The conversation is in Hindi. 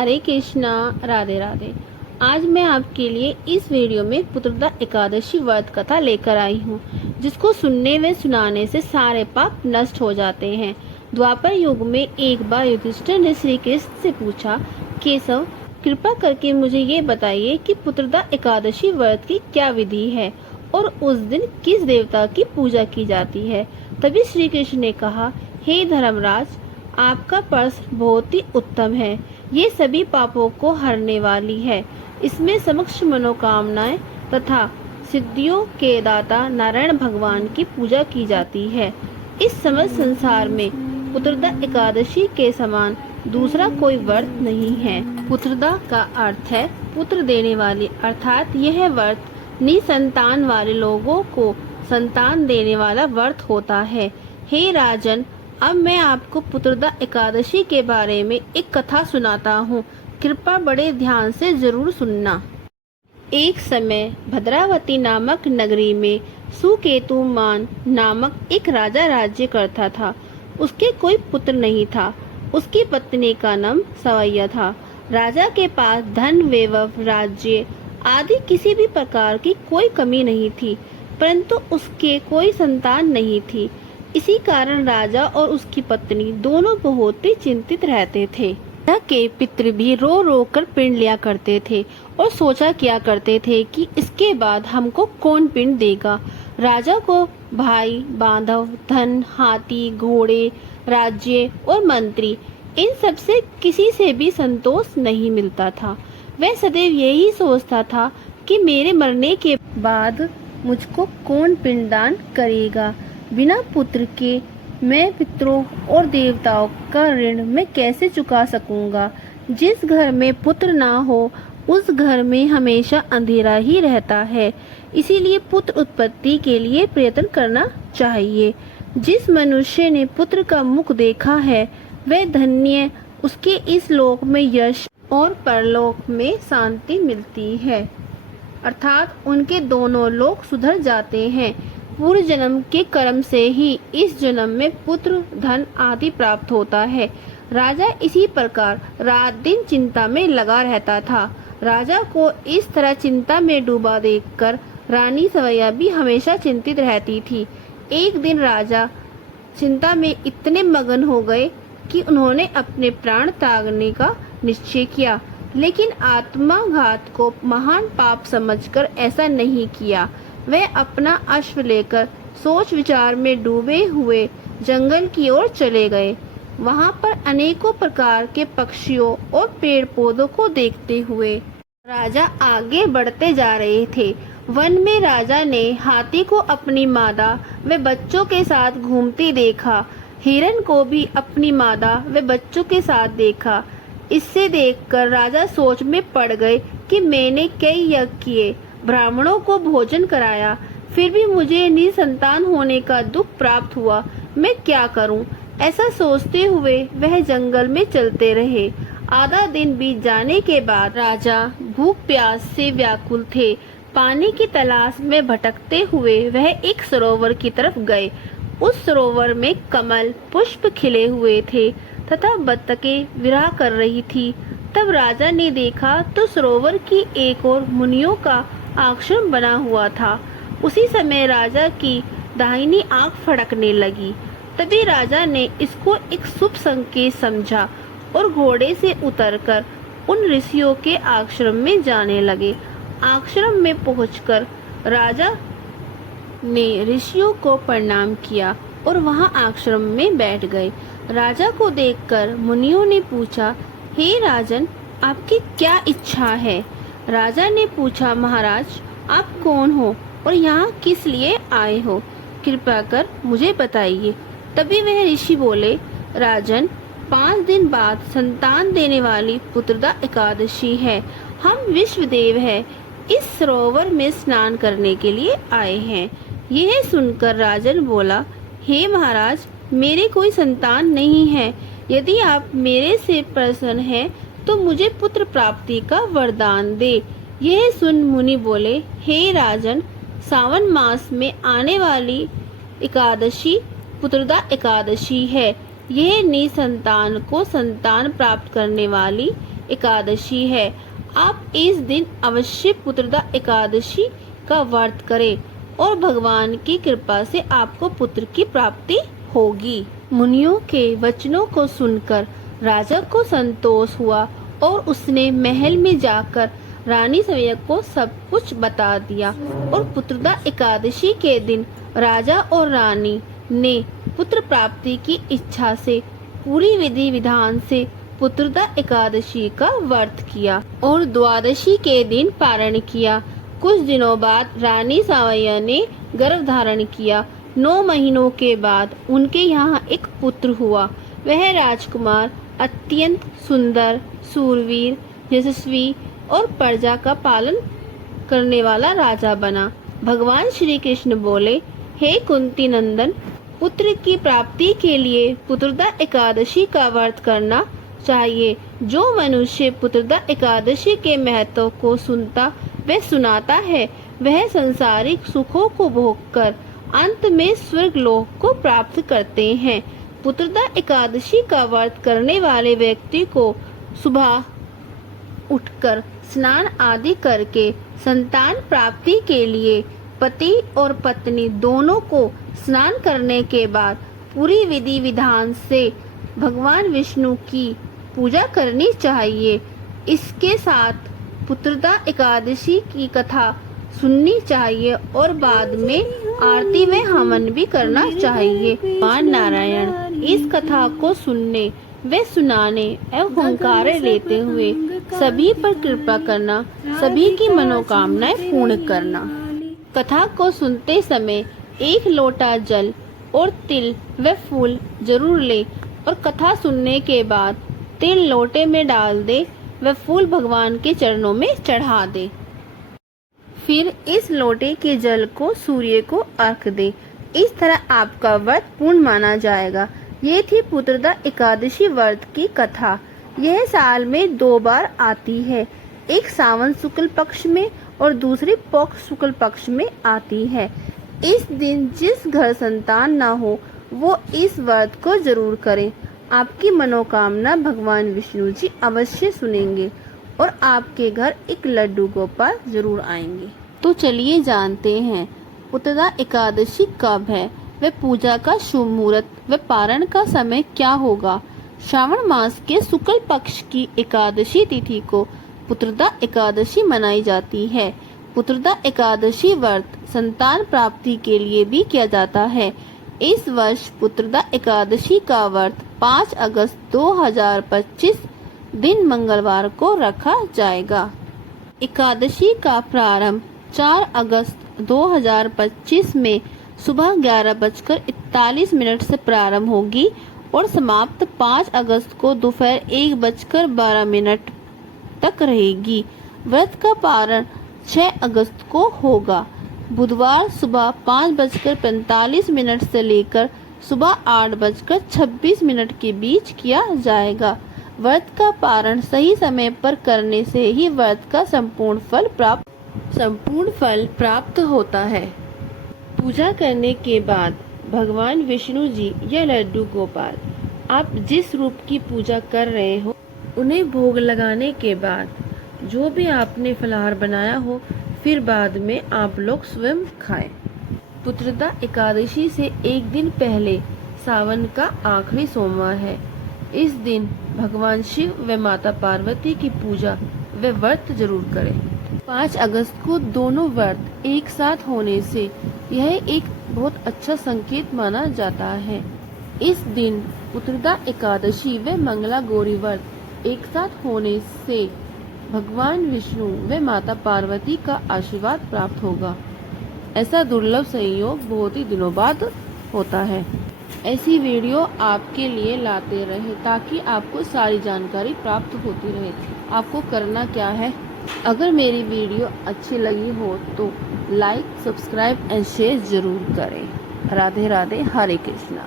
हरे कृष्णा, राधे राधे। आज मैं आपके लिए इस वीडियो में पुत्रदा एकादशी व्रत कथा लेकर आई हूँ, जिसको सुनने व सुनाने से सारे पाप नष्ट हो जाते हैं। द्वापर युग में एक बार युधिष्ठिर ने श्री कृष्ण से पूछा, केशव, कृपा करके मुझे ये बताइए कि पुत्रदा एकादशी व्रत की क्या विधि है और उस दिन किस देवता की पूजा की जाती है। तभी श्री कृष्ण ने कहा, हे धर्मराज, आपका प्रश्न बहुत ही उत्तम है। ये सभी पापों को हरने वाली है। इसमें समक्ष मनोकामनाएं तथा सिद्धियों के दाता नारायण भगवान की पूजा की जाती है। इस समस्त संसार में पुत्रदा एकादशी के समान दूसरा कोई व्रत नहीं है। पुत्रदा का अर्थ है पुत्र देने वाली, अर्थात यह व्रत निसंतान वाले लोगों को संतान देने वाला व्रत होता है। हे राजन, अब मैं आपको पुत्रदा एकादशी के बारे में एक कथा सुनाता हूँ। कृपया बड़े ध्यान से जरूर सुनना। एक समय भद्रावती नामक नगरी में सुकेतुमान नामक एक राजा राज्य करता था। उसके कोई पुत्र नहीं था। उसकी पत्नी का नाम सवैया था। राजा के पास धन, वैभव, राज्य आदि किसी भी प्रकार की कोई कमी नहीं थी, परंतु उसके कोई संतान नहीं थी। इसी कारण राजा और उसकी पत्नी दोनों बहुत ही चिंतित रहते थे। राजा के पितृ भी रो रो कर पिंड लिया करते थे और सोचा किया करते थे कि इसके बाद हमको कौन पिंड देगा। राजा को भाई, बांधव, धन, हाथी, घोड़े, राज्य और मंत्री, इन सब से किसी से भी संतोष नहीं मिलता था। वह सदैव यही सोचता था कि मेरे मरने के बाद मुझको कौन पिंडदान करेगा। बिना पुत्र के मैं पितरों और देवताओं का ऋण मैं कैसे चुका सकूंगा। जिस घर में पुत्र ना हो उस घर में हमेशा अंधेरा ही रहता है। इसीलिए पुत्र उत्पत्ति के लिए प्रयत्न करना चाहिए। जिस मनुष्य ने पुत्र का मुख देखा है वह धन्य, उसके इस लोक में यश और परलोक में शांति मिलती है, अर्थात उनके दोनों लोक सुधर जाते हैं। पूर्व जन्म के कर्म से ही इस जन्म में पुत्र, धन आदि प्राप्त होता है। राजा इसी प्रकार रात दिन चिंता में लगा रहता था। राजा को इस तरह चिंता में डूबा देखकर रानी सवैया भी हमेशा चिंतित रहती थी। एक दिन राजा चिंता में इतने मगन हो गए कि उन्होंने अपने प्राण त्यागने का निश्चय किया, लेकिन आत्मघात को महान पाप समझकर ऐसा नहीं किया। वे अपना अश्व लेकर सोच विचार में डूबे हुए जंगल की ओर चले गए। वहां पर अनेकों प्रकार के पक्षियों और पेड़ पौधों को देखते हुए राजा आगे बढ़ते जा रहे थे। वन में राजा ने हाथी को अपनी मादा व बच्चों के साथ घूमते देखा। हिरण को भी अपनी मादा व बच्चों के साथ देखा। इससे देखकर राजा सोच में पड़ गए कि मैंने कई यज्ञ किए, ब्राह्मणों को भोजन कराया, फिर भी मुझे निसंतान होने का दुख प्राप्त हुआ। मैं क्या करूं? ऐसा सोचते हुए वह जंगल में चलते रहे। आधा दिन बीत जाने के बाद राजा भूख प्यास से व्याकुल थे। पानी की तलाश में भटकते हुए वह एक सरोवर की तरफ गए। उस सरोवर में कमल पुष्प खिले हुए थे तथा बत्तखें विरह कर रही थी। तब राजा ने देखा तो सरोवर की एक ओर मुनियों का आश्रम बना हुआ था। उसी समय राजा की दाहिनी आंख फड़कने लगी। तभी राजा ने इसको एक शुभ संकेत समझा और घोड़े से उतरकर उन ऋषियों के आश्रम में जाने लगे। आश्रम में पहुंचकर राजा ने ऋषियों को प्रणाम किया और वहां आश्रम में बैठ गए। राजा को देखकर मुनियों ने पूछा, हे राजन, आपकी क्या इच्छा है? राजा ने पूछा, महाराज, आप कौन हो और यहाँ किस लिए आए हो? कृपया कर मुझे बताइए। तभी वह ऋषि बोले, राजन, 5 दिन बाद संतान देने वाली पुत्रदा एकादशी है। हम विश्वदेव हैं, इस सरोवर में स्नान करने के लिए आए हैं। यह सुनकर राजन बोला, हे महाराज, मेरे कोई संतान नहीं है। यदि आप मेरे से प्रसन्न हैं तो मुझे पुत्र प्राप्ति का वरदान दे। यह सुन मुनि बोले, हे राजन, सावन मास में आने वाली एकादशी पुत्रदा एकादशी है। यह निसंतान को संतान प्राप्त करने वाली एकादशी है। आप इस दिन अवश्य पुत्रदा एकादशी का व्रत करें और भगवान की कृपा से आपको पुत्र की प्राप्ति होगी। मुनियों के वचनों को सुनकर राजा को संतोष हुआ और उसने महल में जाकर रानी सवैया को सब कुछ बता दिया और पुत्रदा एकादशी के दिन राजा और रानी ने पुत्र प्राप्ति की इच्छा से पूरी विधि विधान से पुत्रदा एकादशी का व्रत किया और द्वादशी के दिन पारण किया। कुछ दिनों बाद रानी सवैया ने गर्भ धारण किया। 9 महीनों के बाद उनके यहाँ एक पुत्र हुआ। वह राजकुमार अत्यंत सुंदर, सूरवीर, यशस्वी और प्रजा का पालन करने वाला राजा बना। भगवान श्री कृष्ण बोले, हे कुंती नंदन, पुत्र की प्राप्ति के लिए पुत्रदा एकादशी का व्रत करना चाहिए। जो मनुष्य पुत्रदा एकादशी के महत्व को सुनता व सुनाता है, वह सांसारिक सुखों को भोगकर अंत में स्वर्ग लोक को प्राप्त करते हैं। पुत्रदा एकादशी का व्रत करने वाले व्यक्ति को सुबह उठकर स्नान आदि करके संतान प्राप्ति के लिए पति और पत्नी दोनों को स्नान करने के बाद पूरी विधि विधान से भगवान विष्णु की पूजा करनी चाहिए। इसके साथ पुत्रदा एकादशी की कथा सुननी चाहिए और बाद में आरती व हवन भी करना चाहिए। भगवान नारायण इस कथा को सुनने वे सुनाने एवं हुंकारे लेते हुए सभी पर कृपा करना, सभी की मनोकामनाएं पूर्ण करना। कथा को सुनते समय 1 लोटा जल और तिल व फूल जरूर ले और कथा सुनने के बाद तिल लोटे में डाल दे व फूल भगवान के चरणों में चढ़ा दे। फिर इस लोटे के जल को सूर्य को अर्घ दे। इस तरह आपका व्रत पूर्ण माना जाएगा। ये थी पुत्रदा एकादशी व्रत की कथा। यह साल में 2 बार आती है, एक सावन शुक्ल पक्ष में और दूसरी पौष शुक्ल पक्ष में आती है। इस दिन जिस घर संतान न हो वो इस व्रत को जरूर करें। आपकी मनोकामना भगवान विष्णु जी अवश्य सुनेंगे और आपके घर एक लड्डू गोपाल जरूर आएंगे। तो चलिए जानते हैं पुत्रदा एकादशी कब है, व पूजा का शुभ मुहूर्त व पारण का समय क्या होगा। श्रावण मास के शुक्ल पक्ष की एकादशी तिथि को पुत्रदा एकादशी मनाई जाती है। पुत्रदा एकादशी व्रत संतान प्राप्ति के लिए भी किया जाता है। इस वर्ष पुत्रदा एकादशी का व्रत 5 अगस्त 2025 दिन मंगलवार को रखा जाएगा। एकादशी का प्रारंभ 4 अगस्त 2025 में सुबह 11:41 से प्रारंभ होगी और समाप्त 5 अगस्त को दोपहर 1:12 तक रहेगी। व्रत का पारण 6 अगस्त को होगा। बुधवार सुबह 5:45 से लेकर सुबह 8:26 के बीच किया जाएगा। व्रत का पारण सही समय पर करने से ही व्रत का संपूर्ण फल प्राप्त होता है। पूजा करने के बाद भगवान विष्णु जी या लड्डू गोपाल, आप जिस रूप की पूजा कर रहे हो, उन्हें भोग लगाने के बाद जो भी आपने फलाहार बनाया हो, फिर बाद में आप लोग स्वयं खाएं। पुत्रदा एकादशी से एक दिन पहले सावन का आखिरी सोमवार है। इस दिन भगवान शिव व माता पार्वती की पूजा व व्रत जरूर करें। 5 अगस्त को दोनों व्रत एक साथ होने से यह एक बहुत अच्छा संकेत माना जाता है। इस दिन पुत्रदा एकादशी व मंगला गौरी व्रत एक साथ होने से भगवान विष्णु व माता पार्वती का आशीर्वाद प्राप्त होगा। ऐसा दुर्लभ संयोग बहुत ही दिनों बाद होता है। ऐसी वीडियो आपके लिए लाते रहे ताकि आपको सारी जानकारी प्राप्त होती रहे। आपको करना क्या है, अगर मेरी वीडियो अच्छी लगी हो तो लाइक, सब्सक्राइब एंड शेयर जरूर करें। राधे राधे, हरे कृष्णा।